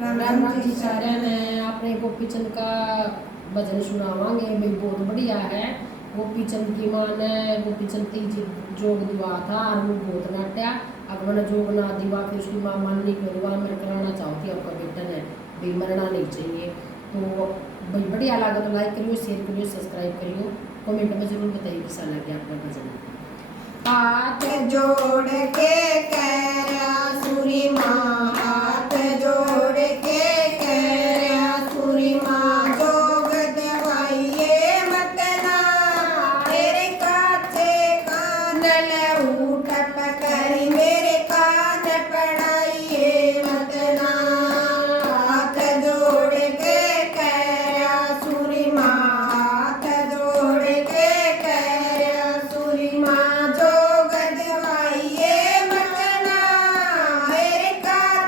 राम राम जी सारे ने अपने गोपी चंद का भजन सुनावांगे भाई, बहुत बढ़िया है। गोपी चंद की माँ ने गोपी चंद तीज जोग दिवा था और वो बहुत नाट्या। अब मैंने जोग ना दिवा फिर उसकी माँ माननी करूँगा, मैं कराना चाहती हूँ आपका बेटा ने भाई, मरना नहीं चाहिए। तो भाई बढ़िया लगा तो लाइक करियो, शेयर करियो, सब्सक्राइब करियो, कमेंट में जरूर बताइए कैसा लगे आपका भजन। हाथ जोड़ के करा सूरी माँ, हाथ जोड़ के करा सूरी माँ, जोग दवाइये मत ना तेरे काचे कान उठ पकड़ी, मेरे कान पढ़ाइए मत ना। हाथ जोड़ के करा सूरी माँ, हाथ जोड़ के करा सूरी माँ, जोग दवाइये मत ना मेरे कान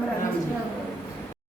राम राधे राम जी। श्याम।